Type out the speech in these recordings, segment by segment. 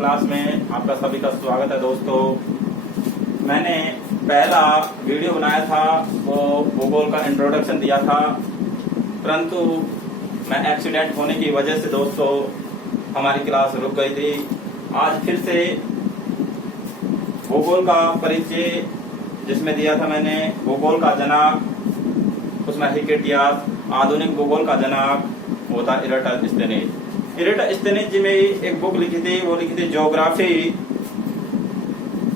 Class में आपका सभी का स्वागत है दोस्तों। मैंने पहला वीडियो बनाया था वो भूगोल का इंट्रोडक्शन दिया था, परंतु मैं एक्सीडेंट होने की वजह से दोस्तों हमारी क्लास रुक गई थी। आज फिर से भूगोल का परिचय जिसमें दिया था मैंने भूगोल का जनक, उसमें हिकेटियास, आधुनिक भूगोल का जनक वो था इरेटोस्थेनीज। इरेटोस्थेनीज जी में एक बुक लिखी थी, वो लिखी थी ज्योग्राफी।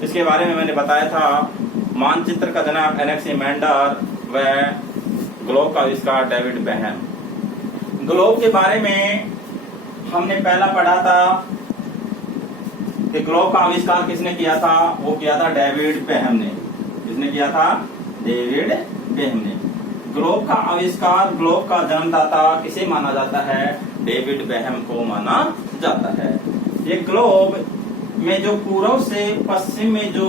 इसके बारे में मैंने बताया था मानचित्र का जनक एनेक्सिमेंडर व ग्लोब का आविष्कार डेविड बेहम। ग्लोब के बारे में हमने पहला पढ़ा था कि ग्लोब का आविष्कार किसने किया था, वो किया था डेविड बेहम ने। किसने किया था? डेविड बेहम ने। ग्लोब का आविष्कार, ग्लोब का जन्मदाता किसे माना जाता है? डेविड बेहम को माना जाता है। ये ग्लोब में जो पूर्व से पश्चिम में जो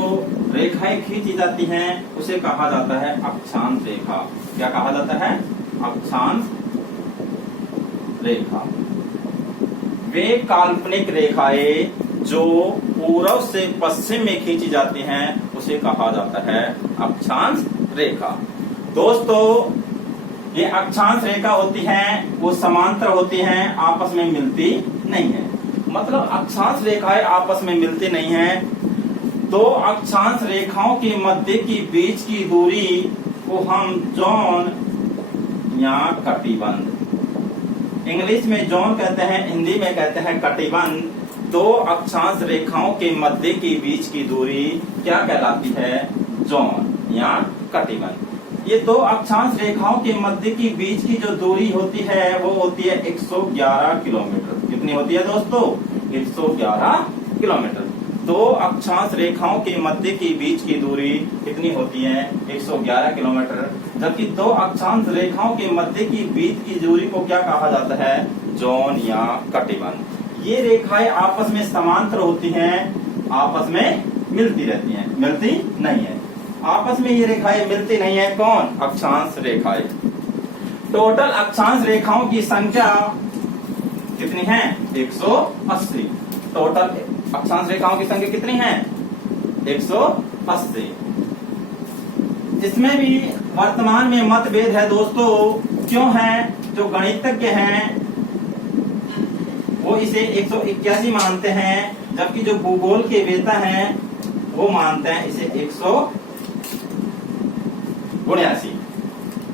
रेखाएं खींची जाती हैं उसे कहा जाता है अक्षांश रेखा। क्या कहा जाता है? अक्षांश रेखा। वे काल्पनिक रेखाएं जो पूर्व से पश्चिम में खींची जाती हैं उसे कहा जाता है अक्षांश रेखा। दोस्तों ये अक्षांश रेखा होती हैं वो समांतर होती हैं, आपस में मिलती नहीं है। मतलब अक्षांश रेखाएं आपस में मिलती नहीं है। दो अक्षांश रेखाओं के मध्य की बीच की दूरी को हम जोन या कटिबंध, इंग्लिश में जोन कहते हैं, हिंदी में कहते हैं कटिबंध। दो अक्षांश रेखाओं के मध्य की बीच की दूरी क्या कहलाती है? जोन या कटिबंध। ये दो अक्षांश रेखाओं के मध्य की बीच की जो दूरी होती है वो होती है 111 किलोमीटर। कितनी होती है दोस्तों? 111 किलोमीटर। दो अक्षांश रेखाओं के मध्य की बीच की दूरी कितनी होती है? 111 किलोमीटर। जबकि दो अक्षांश रेखाओं के मध्य की बीच की दूरी को क्या कहा जाता है? जोन या कटिबंध। ये रेखाएं आपस में समांतर होती हैं, आपस में मिलती रहती हैं, मिलती नहीं है। आपस में ये रेखाएं मिलती नहीं है। कौन? अक्षांश रेखाएं। टोटल अक्षांश रेखाओं की संख्या कितनी है? 180। टोटल अक्षांश रेखाओं की संख्या कितनी है? 180। इसमेम भी वर्तमान में मतभेद है दोस्तों। क्यों है? जो गणितज्ञ हैं वो इसे 181 मानते हैं, जबकि जो भूगोल के वेता हैं वो मानते हैं इसे 179।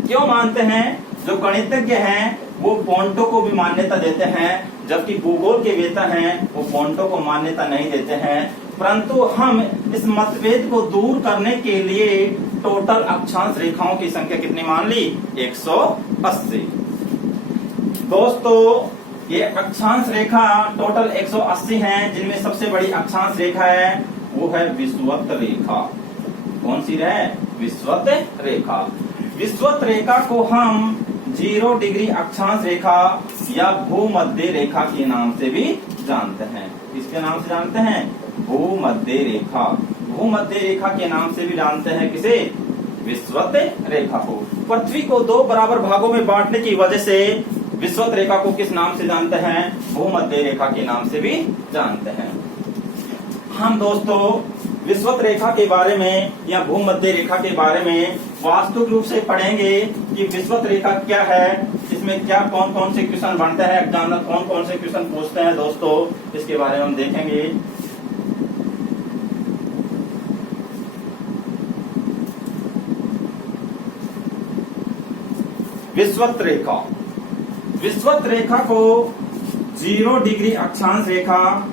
क्यों मानते हैं? जो गणितज्ञ हैं वो पॉइंटों को भी मान्यता देते हैं, जबकि भूगोल के वेता हैं वो पॉइंटों को मान्यता नहीं देते हैं। परंतु हम इस मतभेद को दूर करने के लिए टोटल अक्षांश रेखाओं की संख्या कितनी मान ली? 180। दोस्तों ये अक्षांश रेखा टोटल 180 हैं, जिनमें सबसे बड़ी अक्षांश रेखा है वो है विषुवत रेखा। कौन सी है? विषुवत रेखा। विषुवत रेखा को हम 0 डिग्री अक्षांश रेखा या भूमध्य रेखा के नाम से भी जानते हैं। किसके नाम से जानते हैं? भूमध्य रेखा। भूमध्य रेखा के नाम से भी जानते हैं किसे? विषुवत रेखा को। पृथ्वी को 2 बराबर भागों में बांटने की वजह से विषुवत रेखा को किस नाम से जानते हैं? भूमध्य रेखा के नाम से भी जानते हैं। हम दोस्तों विषुवत रेखा के बारे में या भूमध्य रेखा के बारे में वास्तविक रूप से पढ़ेंगे कि विषुवत रेखा क्या है, इसमें क्या कौन कौन से क्वेश्चन बनते हैं, एग्जामिनर कौन कौन से क्वेश्चन पूछते हैं दोस्तों, इसके बारे में हम देखेंगे। विषुवत रेखा। विषुवत रेखा को 0 डिग्री अक्षांश रेखा,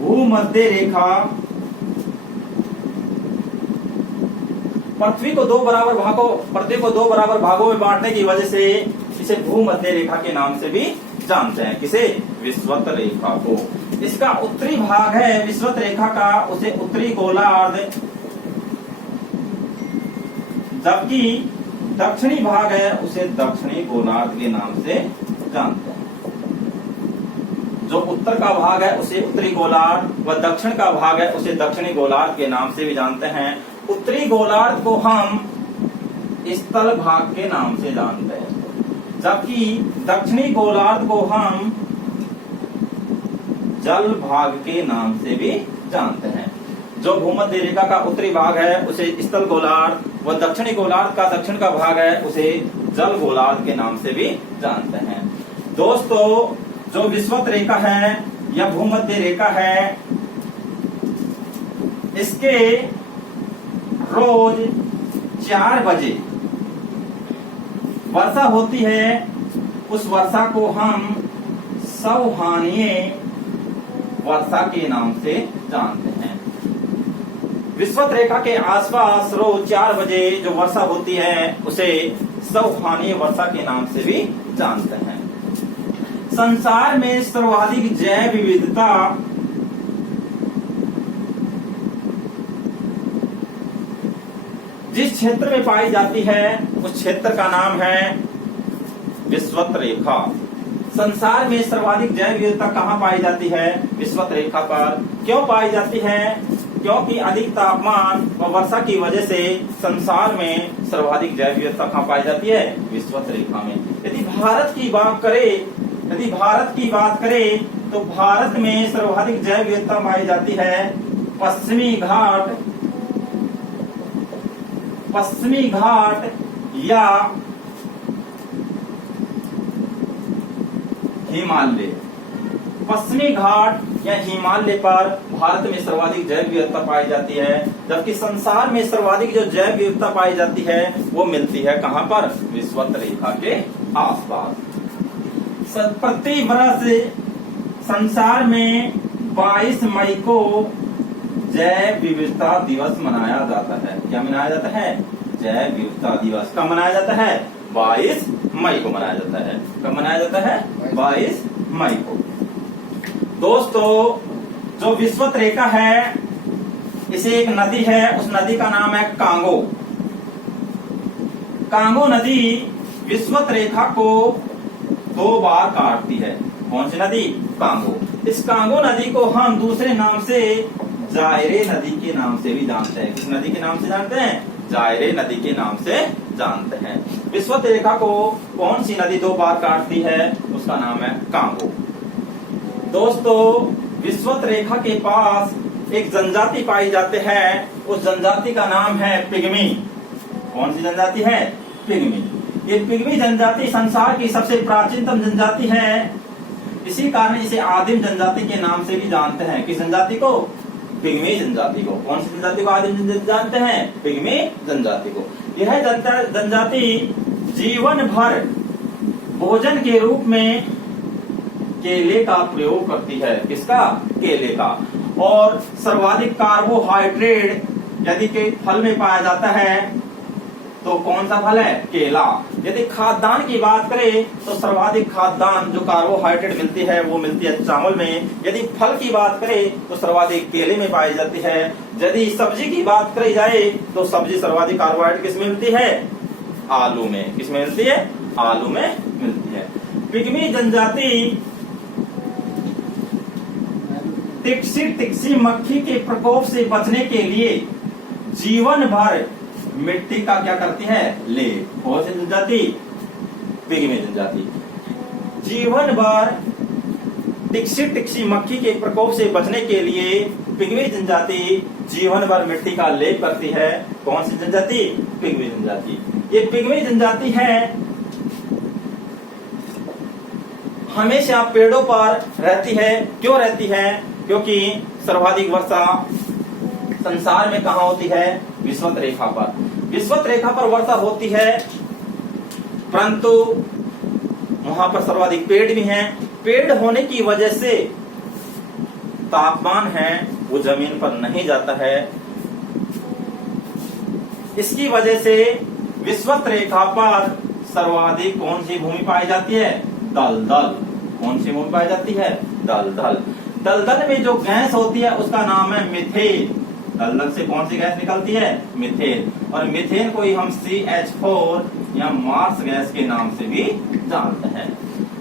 भूमध्य रेखा, पृथ्वी को 2 बराबर भागों में बांटने की वजह से इसे भूमध्य रेखा के नाम से भी जानते हैं। किसे? विषुवत रेखा को। इसका उत्तरी भाग है विषुवत रेखा का, उसे उत्तरी गोलार्ध, जबकि दक्षिणी भाग है उसे दक्षिणी गोलार्ध के नाम से जानते हैं। जो उत्तर का भाग है उसे उत्तरी गोलार्ध व दक्षिण का भाग है उसे दक्षिणी गोलार्ध के नाम से भी जानते हैं। उत्तरी गोलार्ध को हम स्थल भाग के नाम से जानते हैं। जबकि दक्षिणी गोलार्ध को हम जल भाग के नाम से भी जानते हैं। जो भूमध्य रेखा का उत्तरी भाग है उसे स्थल गोलार्ध, व दक्षिणी गोलार्ध का दक्षिण का भाग है उसे जल गोलार्ध के नाम से भी जानते हैं। दोस्तों, जो विषुवत रेखा है या भूमध्य रेखा है, इसके रोज 4 बजे वर्षा होती है। उस वर्षा को हम सौहानीय वर्षा के नाम से जानते हैं। विषुवत रेखा के आसपास रोज 4 बजे जो वर्षा होती है उसे सौहानीय वर्षा के नाम से भी जानते हैं। संसार में सर्वाधिक जैव विविधता जिस क्षेत्र में पाई जाती है उस क्षेत्र का नाम है विषुवत रेखा। संसार में सर्वाधिक जैव विविधता कहाँ पाई जाती है? विषुवत रेखा पर। क्यों पाई जाती है? क्योंकि अधिक तापमान व वर्षा की वजह से संसार में सर्वाधिक जैव विविधता कहाँ पाई जाती है? विषुवत रेखा में। यदि भारत की बात करें तो भारत में सर्वाधिक जैव विविधता पाई जाती है पश्चिमी घाट या हिमालय। पश्चिमी घाट या हिमालय पर भारत में सर्वाधिक जैव विविधता पाई जाती है, जबकि संसार में सर्वाधिक जो जैव विविधता पाई जाती है वो मिलती है कहाँ पर? विषुवत रेखा के आसपास। प्रति वर्ष संसार में 22 मई को जैव विविधता दिवस मनाया जाता है। क्या मनाया जाता है? जैव विविधता दिवस। कब मनाया जाता है? 22 मई को मनाया जाता है। कब मनाया जाता है? 22 मई को। दोस्तों, जो विषुवत रेखा है, इसे एक नदी है, उस नदी का नाम है कांगो। कांगो नदी विषुवत रेखा को 2 बार काटती है। कौन सी नदी? कांगो। इस कांगो नदी को हम दूसरे नाम से जायरे नदी के नाम से भी जानते हैं। किस नदी के नाम से जानते हैं? जायरे नदी के नाम से जानते हैं। विषुवत रेखा को कौन सी नदी 2 बार काटती है? उसका नाम है कांगो। दोस्तों, विषुवत रेखा के पास एक जनजाति पाई जाते हैं, उस जनजाति का नाम है पिग्मी। कौन सी जनजाति है? पिग्मी। ये पिग्मी जनजाति संसार की सबसे प्राचीनतम जनजाति है। इसी कारण इसे आदिम जनजाति के नाम से भी जानते हैं। किस जनजाति को? पिग्मी जनजाति को। कौन सी जनजाति को आदिम जनजाति जानते हैं? पिग्मी जनजाति को। यह जनजाति जीवन भर भोजन के रूप में केले का प्रयोग करती है। किसका? केले का। और सर्वाधिक कार्बोहाइड्रेट यदि के फल में पाया जाता है तो कौन सा फल है? केला। यदि खाद्यान्न की बात करें तो सर्वाधिक खाद्यान्न जो कार्बोहाइड्रेट मिलती है वो मिलती है चावल में। यदि फल की बात करें तो सर्वाधिक केले में पाई जाती है। यदि सब्जी की बात करी जाए तो सब्जी सर्वाधिक कार्बोहाइड्रेट किसमें मिलती है? आलू में। किसमें मिलती है? आलू में मिलती है। पिग्मी जनजाति तिक्सी मक्खी के प्रकोप से बचने के लिए जीवन भर मिट्टी का क्या करती है? लेप। कौन सी जनजाति? पिग्मी जनजाति। जीवन भर तिक्सी मक्खी के प्रकोप से बचने के लिए पिग्मी जनजाति जीवन भर मिट्टी का लेप करती है। कौन सी जनजाति? पिग्मी जनजाति। ये पिग्मी जनजाति है हमेशा पेड़ों पर रहती है। क्यों रहती है? क्योंकि सर्वाधिक वर्षा संसार में कहाँ होती है? विषुवत रेखा पर। विषुवत रेखा पर वर्षा होती है, परंतु वहां पर सर्वाधिक पेड़ भी हैं। पेड़ होने की वजह से तापमान है वो जमीन पर नहीं जाता है। इसकी वजह से विषुवत रेखा पर सर्वाधिक कौन सी भूमि पाई जाती है? दलदल। कौन सी भूमि पाई जाती है? दलदल। दलदल में जो गैस होती है उसका नाम है मीथेन। दलदल से कौन सी गैस निकलती है? मीथेन। और मीथेन को ही हम CH4 या मार्स गैस के नाम से भी जानते हैं।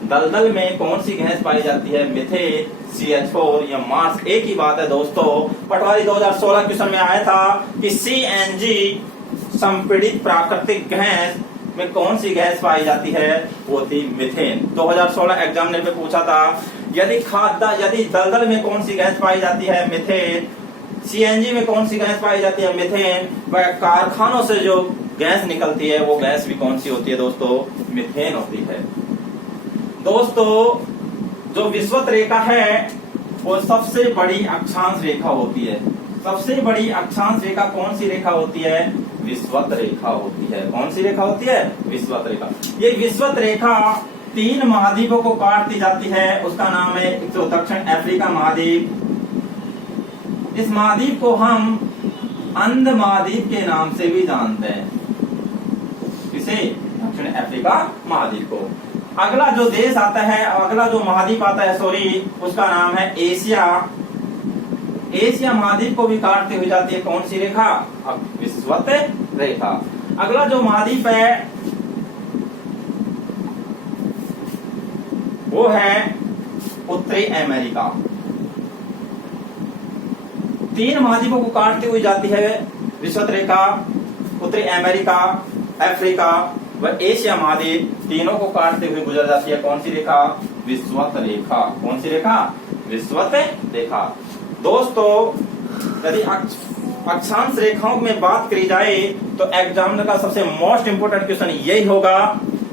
दलदल में कौन सी गैस पाई जाती है? मीथेन, CH4 या मार्स। एक ही बात है दोस्तों। पटवारी 2016 क्वेश्चन में आया था कि CNG संपीड़ित प्राकृतिक गैस में कौन सी गैस पाई जाती है? वो थी मीथेन। 2016 एग्जामिनर पे पूछा था, यदि दलदल में कौन सी गैस पाई जाती है? मीथेन। सीएनजी में कौन सी गैस पाई जाती है? मीथेन। वह कारखानों से जो गैस निकलती है वो गैस भी कौन सी होती है दोस्तों? मीथेन होती है। दोस्तों, जो विषुवत रेखा है वो सबसे बड़ी अक्षांश रेखा होती है। सबसे बड़ी अक्षांश रेखा कौन सी रेखा होती है? विषुवत रेखा होती है। कौन सी रेखा होती है? विषुवत रेखा। ये विषुवत रेखा 3 महाद्वीपों को काटती जाती है। उसका नाम है एक तो दक्षिण अफ्रीका महाद्वीप। इस महाद्वीप को हम अंध महाद्वीप के नाम से भी जानते हैं। किसे? दक्षिण अफ्रीका महाद्वीप को। अगला जो देश आता है, अगला जो महाद्वीप आता है सॉरी, उसका नाम है एशिया। एशिया महाद्वीप को भी काटते हुए जाती है कौन सी रेखा? अब विषुवत रेखा। अगला जो महाद्वीप है वो है उत्तरी अमेरिका। 3 महाद्वीपों को काटते हुए जाती है विषुवत रेखा। उत्तरी अमेरिका, अफ्रीका व एशिया महाद्वीप, तीनों को काटते हुए गुजर जाती है कौन सी रेखा? विषुवत रेखा। कौन सी रेखा? विषुवत रेखा। दोस्तों, यदि अक्षांश रेखाओं में बात करी जाए तो एग्जामिनर का सबसे मोस्ट इंपोर्टेंट क्वेश्चन यही होगा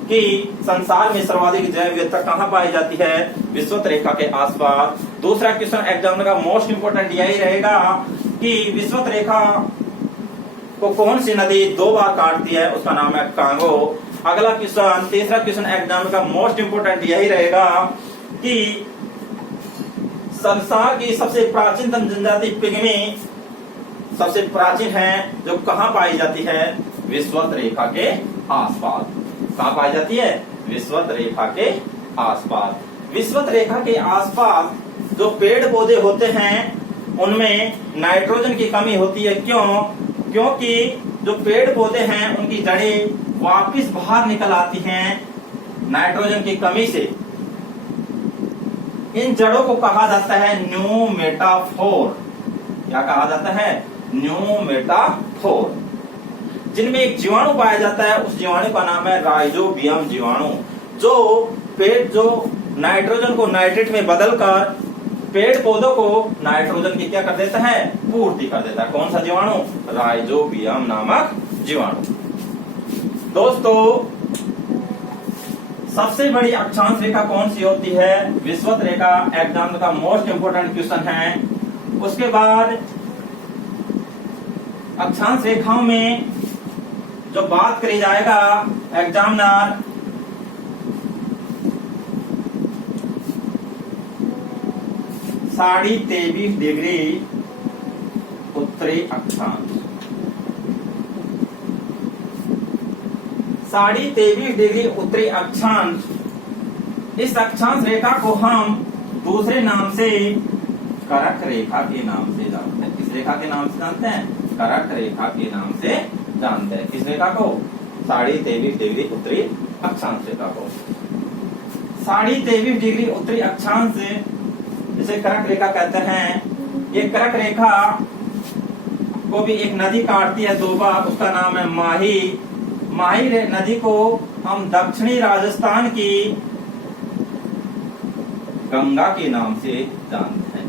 कि संसार में सर्वाधिक जैव विविधता कहाँ पाई जाती है? विषुवत रेखा के आसपास। दूसरा क्वेश्चन एग्जामिनर का मोस्ट इंपोर्टेंट यही रहेगा कि विषुवत रेखा को कौन सी नदी 2 बार काटती है? उसका नाम है कांगो। अगला क्वेश्चन, तीसरा क्वेश्चन एग्जामिनर का मोस्ट इंपोर्टेंट यही रहेगा कि संसार की सबसे प्राचीनतम जनजाति पिग्मी सबसे प्राचीन है जो कहाँ पाई जाती है? विषुवत रेखा के आसपास। कहाँ पाई जाती है? विषुवत रेखा के आसपास। विषुवत रेखा के आसपास जो पेड़ पौधे होते हैं उनमें नाइट्रोजन की कमी होती है। क्यों? क्योंकि जो पेड़ पौधे हैं उनकी जड़ें वापिस बाहर निकल आती हैं नाइट्रोजन की कमी से। इन जड़ों को कहा जाता है न्यूमेटाफोर। क्या कहा जाता है? न्यूमेटाफोर। जिनमें एक जीवाणु पाया जाता है, उस जीवाणु का नाम है राइजोबियम जीवाणु, जो नाइट्रोजन को नाइट्रेट में बदलकर पेड़ पौधों को नाइट्रोजन की क्या कर देता है? पूर्ति कर देता है। कौन सा जीवाणु? राइजोबियम नामक जीवाणु। दोस्तों, सबसे बड़ी अक्षांश रेखा कौन सी होती है? विषुवत रेखा। एग्जाम का मोस्ट इंपोर्टेंट क्वेश्चन है। उसके बाद अक्षांश रेखाओं में जो बात करी जाएगा एग्जामिनर, 23.5 डिग्री उत्तरी अक्षांश। 23.5 डिग्री उत्तरी अक्षांश, इस अक्षांश रेखा को हम दूसरे नाम से करक रेखा के नाम से जानते हैं। किस रेखा के नाम से जानते हैं? करक रेखा के नाम से जानते हैं। किस रेखा को? 23.5 डिग्री उत्तरी अक्षांश रेखा को। 23.5 डिग्री उत्तरी अक्षांश जिसे करक रेखा कहते हैं। ये करक रेखा को भी एक नदी काटती है 2 बार, उसका नाम है माही। माही नदी को हम दक्षिणी राजस्थान की गंगा के नाम से जानते हैं।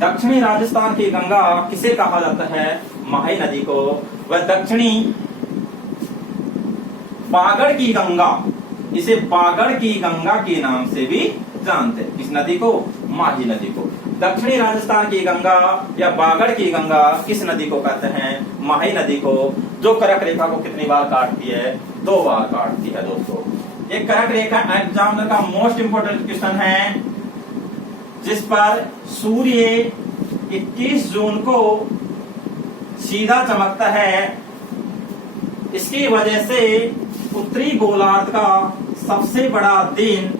दक्षिणी राजस्थान की गंगा किसे कहा जाता है? माही नदी को। वह दक्षिणी बागड़ की गंगा, इसे बागड़ की गंगा के नाम से भी जानते हैं। इस नदी को? माही नदी को। दक्षिणी राजस्थान की गंगा या बागड़ की गंगा किस नदी को कहते हैं? माही नदी को, जो करक रेखा को कितनी बार काटती है? 2 बार काटती है। दोस्तों, ये करक रेखा एग्जामिनर का मोस्ट इंपोर्टेंट क्वेश्चन है, जिस पर सूर्य 21 जून को सीधा चमकता है। इसकी वजह से उत्तरी गोलार्ध का सबसे बड़ा दिन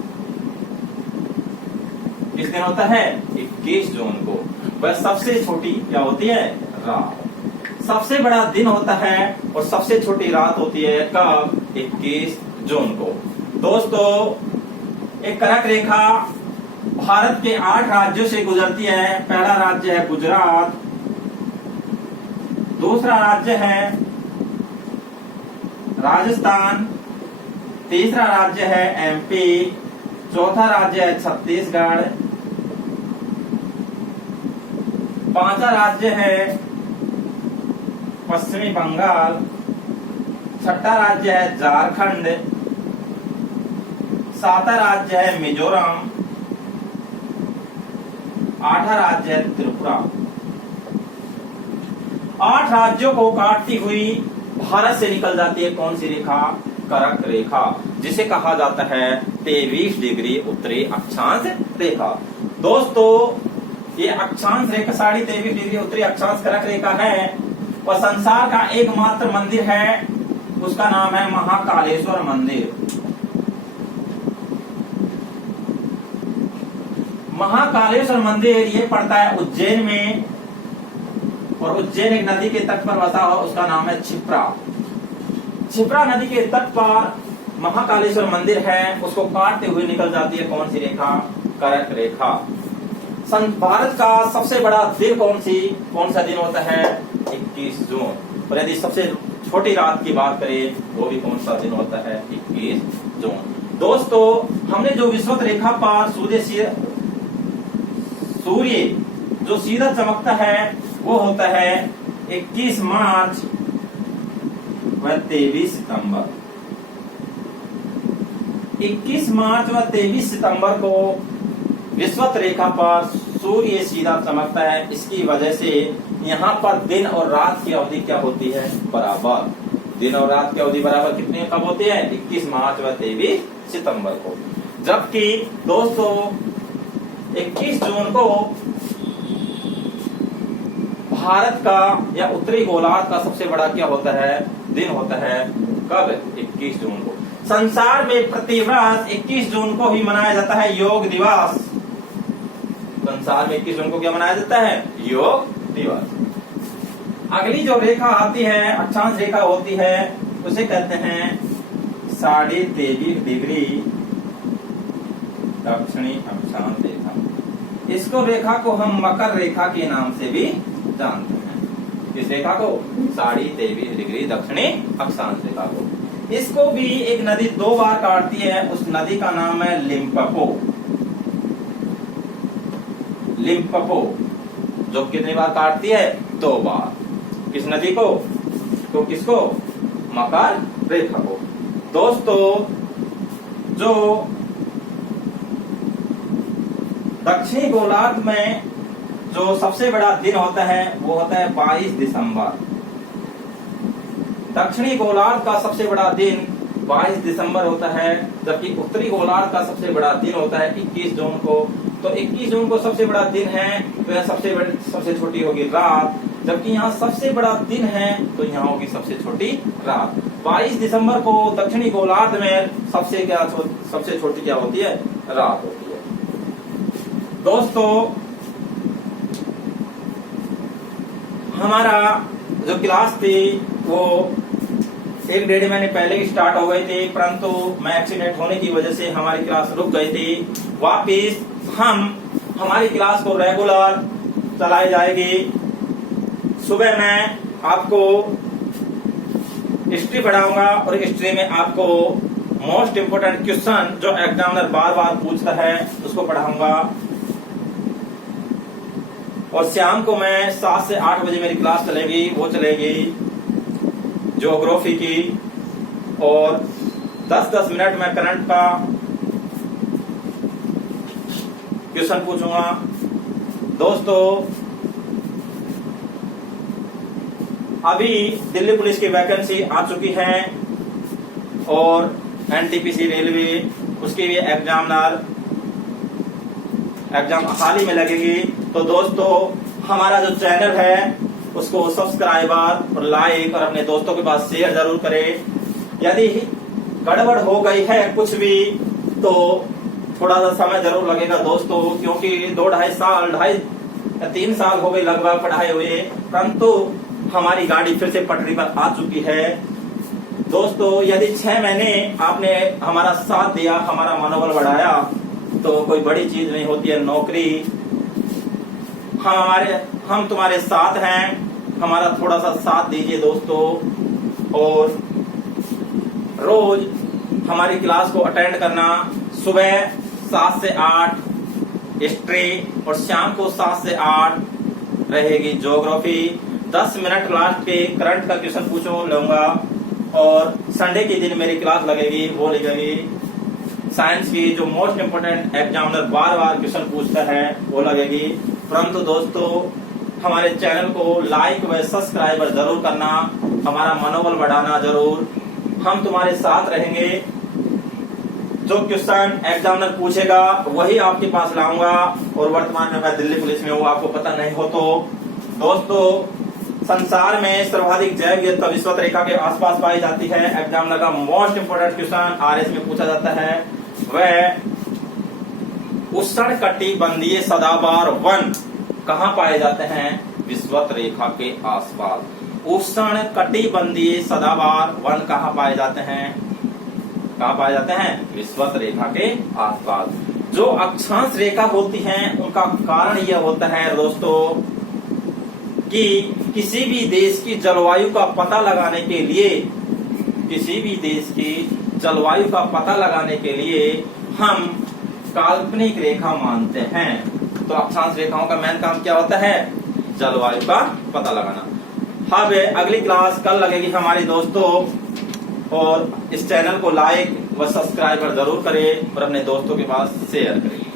किस दिन होता है? 21 जून को। वह सबसे छोटी क्या होती है? रात। सबसे बड़ा दिन होता है और सबसे छोटी रात होती है कब? 21 जून को। दोस्तों, एक करक रेखा भारत के 8 राज्यों से गुजरती है। पहला राज्य है गुजरात, दूसरा राज्य है राजस्थान, तीसरा राज्य है एमपी, चौथा राज्य है छत्तीसगढ़, पांचवा राज्य है पश्चिमी बंगाल, छठा राज्य है झारखंड, सातवां राज्य है मिजोरम, आठवां राज्य है त्रिपुरा। 8 राज्यों को काटती हुई भारत से निकल जाती है कौन सी रेखा? कर्क रेखा, जिसे कहा जाता है 23 डिग्री उत्तरी अक्षांश रेखा। दोस्तों, ये अक्षांश रेखा 23.5 डिग्री उत्तरी अक्षांश कर्क रेखा है और संसार का एकमात्र मंदिर है, उसका नाम है महाकालेश्वर मंदिर। महाकालेश्वर मंदिर ये पड़ता है उज्जैन में, और उज्जैन एक नदी के तट पर बसा हुआ, उसका नाम है क्षिप्रा। क्षिप्रा नदी के तट पर महाकालेश्वर मंदिर है, उसको काटते हुए निकल जाती है कौन सी रेखा? कर्क रेखा। भारत का सबसे बड़ा दिन कौन सा दिन होता है? 21 जून। और यदि सबसे छोटी रात की बात करें, वो भी कौन सा दिन होता है? 21 जून। दोस्तों, हमने जो विषुवत रेखा पर सूर्य जो सीधा चमकता है वो होता है 21 मार्च व 23 सितंबर। 21 मार्च व 23 सितंबर को विषुवत रेखा पर सूर्य सीधा चमकता है। इसकी वजह से यहाँ पर दिन और रात की अवधि क्या होती है? बराबर। दिन और रात की अवधि बराबर कितनी कब होती है? 21 मार्च व 23 सितंबर को। जबकि दोस्तों 21 जून को भारत का या उत्तरी गोलार्ध का सबसे बड़ा क्या होता है? दिन होता है। कब? 21 जून को। संसार में प्रतिवर्ष 21 जून को ही मनाया जाता है योग दिवस। संसार में 21 जून को क्या मनाया जाता है? योग दिवस। अगली जो रेखा आती है, अक्षांश रेखा होती है, उसे कहते हैं 23.5 डिग्री दक्षिणी अक्षांश रेखा। इसको रेखा को हम मकर रेखा के नाम से भी जानते हैं। इस रेखा को 23.5 डिग्री दक्षिणी अक्षांश रेखा को। इसको भी एक नदी 2 बार काटती है, उस नदी का नाम है लिम्पोपो। लिम्पोपो जो कितनी बार काटती है? 2 बार। किस नदी को? तो किसको? मकर रेखा को। दोस्तों, जो दक्षिणी गोलार्ध में जो सबसे बड़ा दिन होता है वो होता है 22 दिसंबर। दक्षिणी गोलार्ध का सबसे बड़ा दिन 22 दिसंबर होता है, जबकि उत्तरी गोलार्ध का सबसे बड़ा दिन होता है 21 जून को। तो 21 जून को सबसे बड़ा दिन है, तो यह सबसे छोटी होगी रात। जबकि यहाँ सबसे बड़ा दिन है, तो यहाँ होगी सबसे छोटी रात। 22 दिसंबर को दक्षिणी गोलार्ध में सबसे छोटी क्या होती है? रात होती है। दोस्तों, हमारा जो क्लास थी वो 1-1.5 महीने पहले ही स्टार्ट हो गई थी, परंतु मैं एक्सीडेंट होने की वजह से हमारी क्लास रुक गई थी। वापिस हमारी क्लास को रेगुलर चलाई जाएगी। सुबह मैं आपको हिस्ट्री पढ़ाऊंगा और हिस्ट्री में आपको मोस्ट इम्पोर्टेंट क्वेश्चन जो एग्जामिनर बार बार पूछता है उसको पढ़ाऊंगा। और शाम को मैं 7 से 8 बजे मेरी क्लास चलेगी, वो चलेगी ज्योग्राफी की, और 10-10 मिनट में करंट का क्वेश्चन पूछूंगा। दोस्तों, अभी दिल्ली पुलिस की वैकेंसी आ चुकी है और एनटीपीसी रेलवे उसके लिए एग्जाम हाल ही में लगेगी। तो दोस्तों, हमारा जो चैनल है उसको सब्सक्राइबर और लाइक और अपने दोस्तों के पास शेयर जरूर करें। यदि गड़बड़ हो गई है कुछ भी तो थोड़ा सा समय जरूर लगेगा दोस्तों, क्योंकि 2-2.5 साल हो गए लगभग पढ़ाए हुए, परंतु हमारी गाड़ी फिर से पटरी पर आ चुकी है। दोस्तों, यदि 6 महीने आपने हमारा साथ दिया, हमारा मनोबल बढ़ाया, तो कोई बड़ी चीज नहीं होती है नौकरी। हम तुम्हारे साथ हैं, हमारा थोड़ा सा साथ दीजिए दोस्तों। और रोज हमारी क्लास को अटेंड करना। सुबह 7 से 8 हिस्ट्री और शाम को 7 से 8 रहेगी ज्योग्राफी। 10 मिनट लास्ट के करंट का क्वेश्चन पूछो लूंगा, और संडे के दिन मेरी क्लास लगेगी, वो लगेगी साइंस की, जो मोस्ट इम्पोर्टेंट एग्जामिनर बार बार क्वेश्चन पूछता है, वो लगेगी। परंतु दोस्तों, हमारे चैनल को लाइक व सब्सक्राइबर जरूर करना, हमारा मनोबल बढ़ाना जरूर। हम तुम्हारे साथ रहेंगे। जो क्वेश्चन एग्जामिनर पूछेगा वही आपके पास लाऊंगा, और वर्तमान में मैं दिल्ली पुलिस में हूँ, आपको पता नहीं हो तो। दोस्तों, संसार में सर्वाधिक जैव विविधता विषुवत रेखा के आसपास पाई जाती है। एग्जामिनर का मोस्ट इंपोर्टेंट क्वेश्चन आरएस में पूछा जाता है। वह उष्णकटिबंधीय सदाबहार वन कहाँ पाए जाते हैं? विषुवत रेखा के आसपास। उष्णकटिबंधीय सदाबहार वन कहाँ पाए जाते हैं? कहाँ पाए जाते हैं? विषुवत रेखा के आसपास। जो अक्षांश रेखा होती हैं, उनका कारण यह होता है दोस्तों कि किसी भी देश की जलवायु का पता लगाने के लिए, किसी भी देश की जलवायु का पता लगाने के लिए हम काल्पनिक रेखा मानते हैं। तो अक्षांश रेखाओं का मेन काम क्या होता है? जलवायु का पता लगाना। अब अगली क्लास कल लगेगी हमारी दोस्तों, और इस चैनल को लाइक व सब्सक्राइब जरूर करें और अपने दोस्तों के पास शेयर करें।